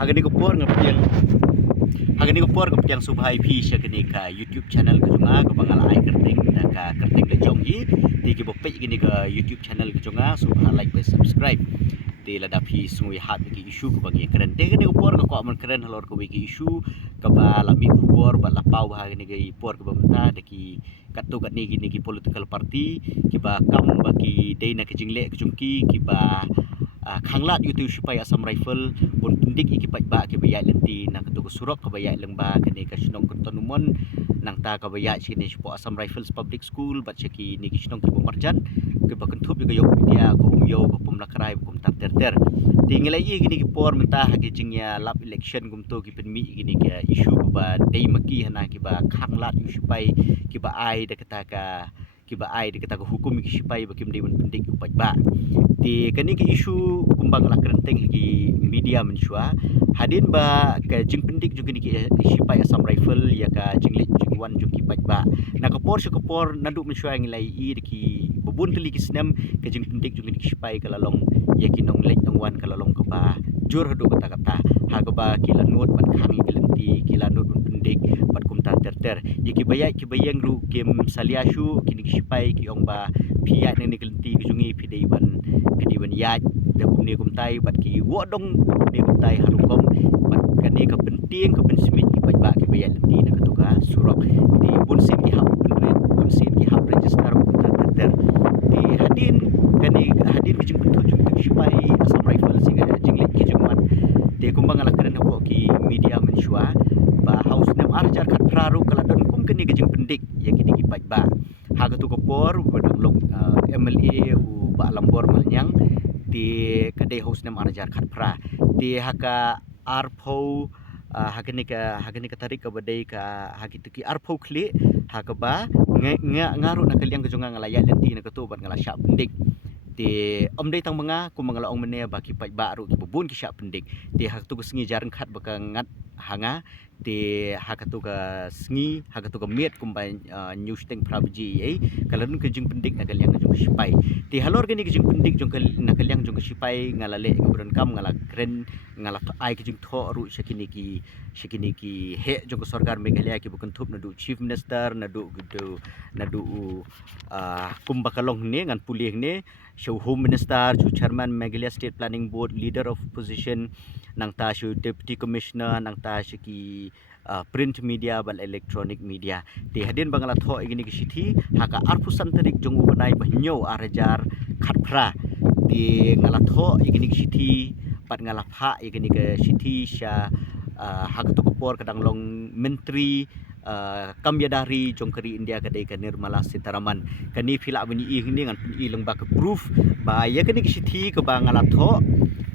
Hagani ko por yang subhay pi siya gini ka YouTube channel ko nga ko bangala ay kerting na ka kerting le jong hi di ki bopay gini ka YouTube channel ko nga subha like and subscribe di lada pi sungui hat ki issue ko bangi keren de gini ko por ko aman keren halor ko ki issue ka ba lami ko por ba lapau ha gini ki por ko bamta de ki katu kat ni gini ki political party ki ba kam ba ki dei na ki jingle ki ba khanglat YouTube supaya Assam Rifle pun pendik ikipat ba ke bayat lenti nak tu surok ke bayat lengba kene ka sinong kontonumon nang ta ka bayat sini supo Assam Rifles Public School bat seki ni ki sinong ki pemarjan ke ba kentup juga yok dia ko umyo ko pemlakarai ko ter tinggalai gini ki por mentah ki jingya lap election gum to ki penmi gini ki issue ko ba dei maki hana ki ba khanglat supaya ki ba ai de kata ka ki ba ai de kata ko hukum ki supaya ba kim dei pendik upat ba di kani ki isu kumbang la kerenteng ki media mensua hadin ba ka jing pendik juga ni ki sipai Assam Rifle ya ka jinglit jingwan jung ki ba na kapor nadu mensua ngilai I de ki bubun teli ki senam ka jing pendik juga ni ki sipai ka lalong ya ki nong lek nong wan ka lalong ka ba jur hadu kata ha ka ba ki lanut ban khang ki lenti ki lanut pendik pat kum ta ter ya ki bayang ru kem saliashu ki ni ki sipai ki ong ba piat ni kelenti ki jungi pidei ban yat da kumni kumtai bat ki wodong kumni kumtai harukom bat kani ka penting ka pensimit ki ba ki bayat lenti na katuka surok di bunsin ki hab penret bunsin ki hab register ter di hadin ki jung pentu jung sipai Assam Rifle singa jinglit ki jungman de kumbang ala keren ho ki media mensua ba haus nem arjar khat praru kala don kum kani ki jung pendik ya ki di ba ha ka tu ko por wadang lok MLA u ba lambor manyang di kadai host nam arjar khat pra di haka arpo hakani ka tarik ka badai ka hakitu ki arpo kli haka ba ngaru na kaliang kejonga ngalaya lenti na ketu ban ngala syak pendik di omdai tang manga ku mangala ong mene ba ki pai ba ru ki bubun ki syak pendik di hak tu sengi jarang khat baka ngat hanga di hak tu ka sengi hak tu ka miet kumbai news teng prabji ai kalun ke jing pendik na kaliang jong sipai di halor gani ke jing pendik jong na kaliang jong sipai ngalale keburan kam ngala kren ngala ai ke jing tho ru shakini ki he jong sarkar Meghalaya ki bukan thup na du chief minister na du kumbakalong ne ngan pulih ne show home minister chu chairman Meghalaya State Planning Board leader of opposition nang ta show deputy commissioner nang ta ki print media bal electronic media di hadin bangala tho igini ki sithi haka arpusan tarik jong ubanai bahnyo arajar khatphra di ngala tho igini ki sithi pat ngala pha igini ke sithi sya hak tu kopor kadang long menteri kamyadari jongkari India kadai ka Nirmala Sitharaman kani phila bani ihni ngan pi lengba ke proof ba ya kani kisithi ke bangala tho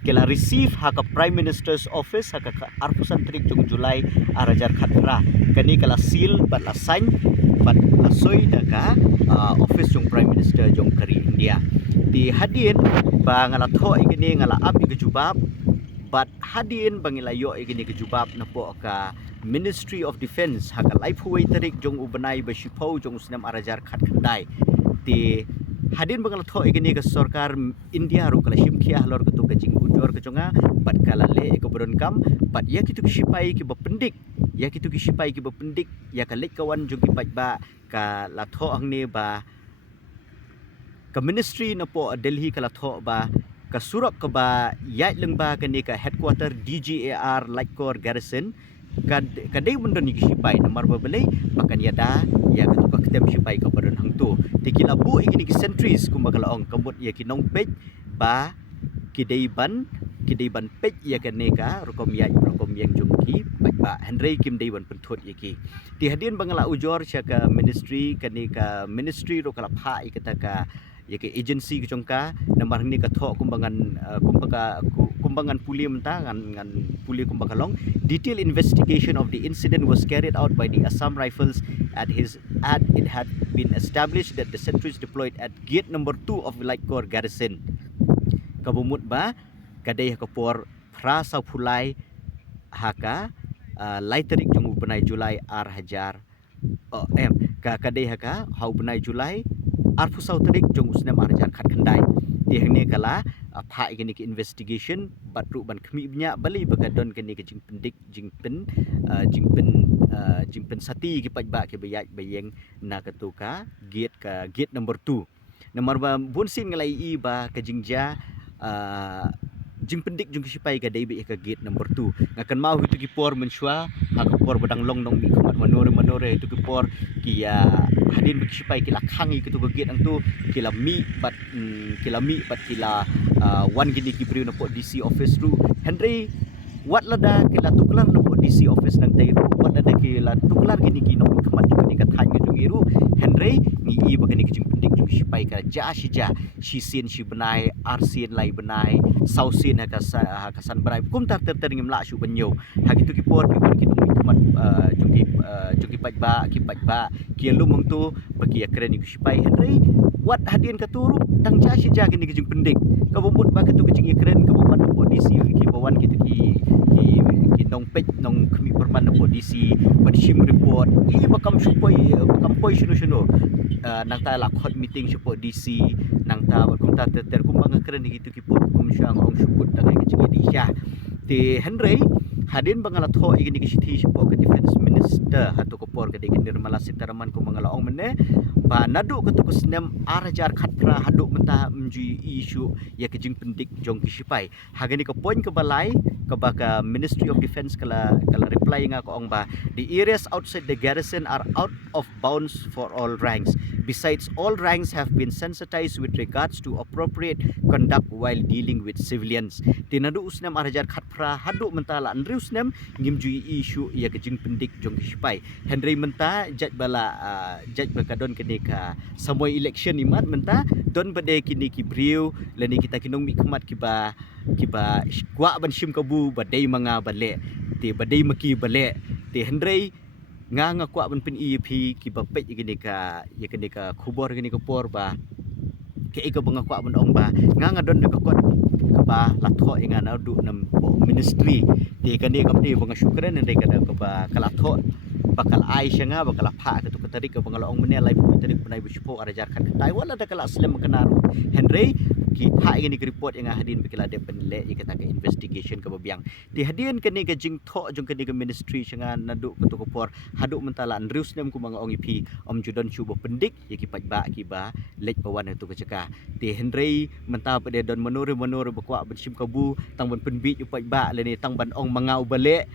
kela receive haka prime minister's office haka arpusan trik jong Julai arajar khatra kani kala seal bat la sign bat la soi daka office jong prime minister jongkari India di hadin bangala tho igini ngala up ke jubab bat hadin bangilayo igini ke jubab napo ka Ministry of Defense haka life huway tarik jong ubanay ba shipau jong usnam arajar khat khandai ti hadin bangal tho igini ka sarkar India ru kala shimkhia halor ka tu ka jing ujor ka jonga bat kala le ka buron kam bat ya kitu sipai ki bapendik ya kitu ki sipai ki bapendik ya ka lek kawan jong ki ba ka la tho angni ba ka ministry na po Delhi kala tho ba ka surak ka ba ya lengba ka ni ka headquarter DGAR Lightcore Garrison kadai mundon ni sipai nomor babelai makan yada ya ketuka ketem sipai ka baron hangtu tikila bu igini ki centuries kumbakala ong kambut ya kinong pej ba kidai ban pej ya kaneka rokom yang jongki ba Henry Kim dei ban penthut yaki ti hadin bangala ujor sya ka ministry kaneka ministry ro kala pha ikataka yake agency ke jongka nomor ni ka tho kumbangan puli menta ngan puli kumbakalong detailed investigation of the incident was carried out by the Assam Rifles it had been established that the sentries deployed at gate number 2 of Lightcore Garrison kabumut ba kadai kapor prasa phulai haka laiterik jong benai Julai ar hajar kadai haka hau benai Julai arpusau tarik jong usnam arjar khat khandai ti hangni kala apa ini ke investigation bat ru ban kemi banyak bali bakadon kini ke jing pendik jing pen sati ki paj ba ke bayat bayeng na katuka gate number 2 nomor ba bunsin ngalai i ba ke jingja jing pendik jung sipai ka dai ka gate number 2 ngakan mau itu ki por menshwa ha ka por badang long nong mi khamat manore itu ki por ki hadin bi sipai ki lakhang i tu gate ang tu kila mi bat kila wan gini ki priu na po DC office ru Henry wat lada kila tuklar na po DC office nang tay ru wat lada kila tuklar gini ki nong khamat ki ka than ka jung iru Henry ni i ba gini ki jing pendik jung sipai ka ja shi sin shi benai arsin lai benai sausin ha kasan berai kum tar ter ngim la shu banyo ha gitu ki por ki nong khamat jung ki paj ba ki lumung tu bagi akren ni sipai Henry wat hadin ka turu tang ja shi ja gini ki jing pendik ka bumut ba ka tu ki jing akren ka buman po DC ki bawan ki nong pej nong kami perman po DC badshim report i bakam poi shunu nang ta la khot meeting po DC nang ta kum ta ter kum bang keren gitu ki po kum syang ong syukut ta kai ki di sya ti Henry hadin bangala tho igini ki sithi po ke defense minister hatu ko por ke de Nirmala Sitharaman ko mangala ong mene ba nadu ko to snem arajar khatra hadu menta mji issue ya ke jing pendik jong ki sipai hagani ko point ke balai ke baka Ministry of Defense kala reply nga ko ong ba the areas outside the garrison are out of bounds for all ranks. Besides, all ranks have been sensitized with regards to appropriate conduct while dealing with civilians. Tinadu usnam arajar khatpra hadu mentala andri usnam ngimjui issue ya ke jing pendik jong sipai Henry menta jaj bakadon kini ka samoy election imat menta don bade kini ki briu lani kita kinong mi khamat kiba kwa ban shim kabu badai manga bale ti badai maki bale ti Henry nga kwa ban pin EP ki bapet gini ka khubor gini ka por ba ke ika banga kwa ban ong ba nga don ka kwa ba latho inga na du nam ministry ti kani kamni banga syukran ndai ka ba kalatho bakal ai syanga bakal apa ke tu tarik ke bangala ong mene live tarik punai bispo arajar kan tai wala da kala aslam kenaru Henry ki tha ini report yang hadin bikila de penle i kata ke investigation ke babiang ti hadin kini ke jing tho jong kini ke ministry syanga nadu ke tu por hadu mentala andrius nem ku manga ong ipi om judon chubo pendik ye ki paj ba ki ba lek pawan tu ke ceka ti Henry menta pede don menure bakwa bensim kabu tang ban penbi ju paj ba le ni tang ban ong mangau bale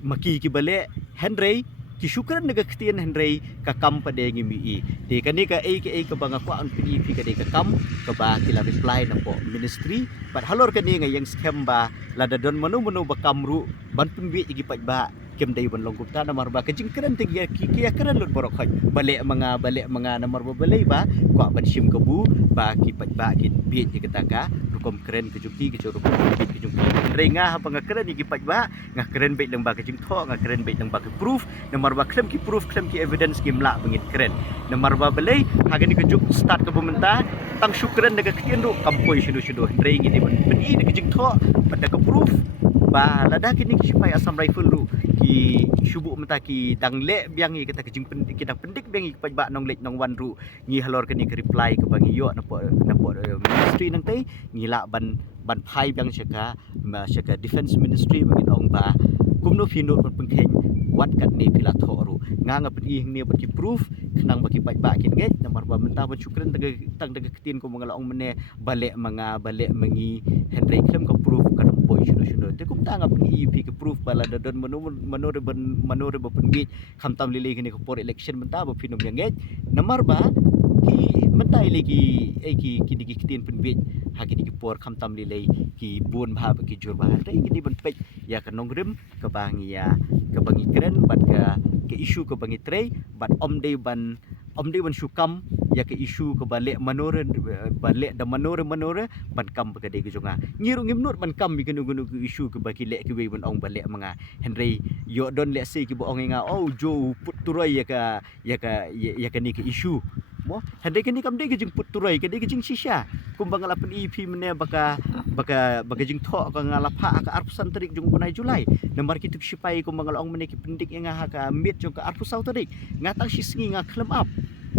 maki ki bale Henry ki syukran naga ketian Henry ka kam pada ngimi i de kani ka ke banga kwa an PDP ka de ka kam ka ba kila reply na po ministry but halor kani nga yang scam ba lada don manu ba kamru ban pembi igi paj ba kem dai ban long kupta namar ba kajing keren tinggi ki keren lut borok haj bale manga namar ba bale ba kwa ban sim kabu ba ki paj ba ki bi ki kataka rukom keren ke juki ke rukom bi ke juki renga apa nga keren igi paj ba nga keren baik dang ba kajing tho nga keren baik dang ba ke proof namar ba klem ki proof klem ki evidence ki mla bangit keren namar ba bale hagani ke juk start ke pemerintah tang syukran daga kian ru kampoi shudu reng ini ban beni daga jing tho pada ke proof ba lada kini supaya asam rifle ru ki syubu menta ki dangle biang i kata kejing pendik kita pendik biang i paj ba nong lek nong wan ru ngi halor kini ke reply ke bangi yo na po ministry nang tai ngila ban phai biang syaka defense ministry bangin ong ba kumno finot pengkeng wat kat ni pila thoru nga pedi ni bagi proof kenang bagi paj kin nget namar ba menta ba syukran tang daga ketin ko mga laong mene bale mengi Henry klem ko proof kan boy shuno te kum tanga pedi EP ke proof bala don manore ba penbit khamtam lili kini ko por election menta ba finom yang nget namar ba ki mentai lagi ki digi ketin penbit ha ki digi por khamtam lili ki bun ba ki jur ba te ini ban pej ya kanong rim ke bangi keren bat ke isu ke bangi trei bat om dei ban syukam ya ke isu ke balik manore ban kam ke de jonga ngiru ngimnut ban kam bi gunu ke isu ke baki lek ke we ban ong balik manga Henry yo don lek se ki bo ong nga oh jo put turai ya ka ni ke isu mo Henry ke ni kam de ke jing put turai ke de ke jing sisha kumbang lapan EP mene baka jing tho ka ngalapha ka arpusan tarik jung punai Julai namar kitu sipai kumbang ong mene ki pendik nga ha ka mit jung ka arpusau tarik ngatang sisingi nga klem up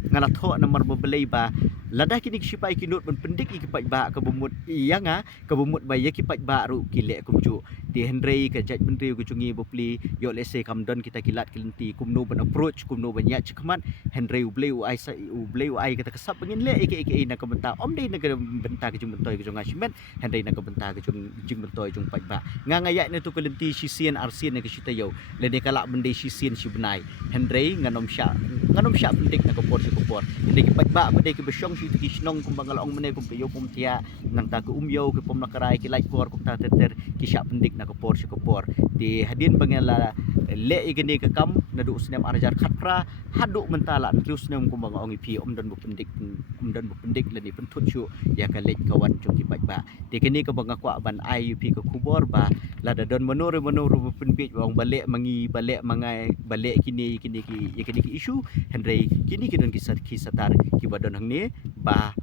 ngala tho namar bebelai ba ladah kini sipai kinut pendik ki pat ba ka bumut iyanga ka bumut ba ya ki pat ba ru ki le kumju ti hendrei ka jaj menteri ku chungi bopli yo le se kam don kita kilat kilenti kumno ban approach kumno ban ya chakman hendrei uble u ai sa uble u ai kata kasap pengin le ike na ka benta om dei na ka benta ka jung bentoi ka jung asimen hendrei na ka benta ka jung bentoi jung pat ba nga ya ne tu kilenti sisian arsian ne ka sita yo le de kala bendei sisian si benai hendrei nganom sya pendik na ka por si kupor hendrei ki pat ba bendei ki besyong si ti kisnong kumbangal ong mene kum kayo kum tia nang ta ku umyo ke pom nakarai ki like kor kum ta ter ki sya pendik na kopor si kopor di hadin bangala le igini ka kam nadu snem arajar khatra haduk mentala terus nem kumbang ong ipi dan bupendik lani pentut chu ya ka lek kawan chung ki ba di kini ka banga kwa ban ai pi ka kubor ba lada don menur penbit wong balik mangi balik mangai balik kini ki isu hendrei kini ki don ki satar ki badon hang ni ba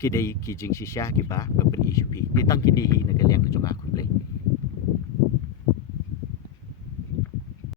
kidai ki jing sisya ki ba ka pen isu pi ditang kini hi na kaleng ka chung aku play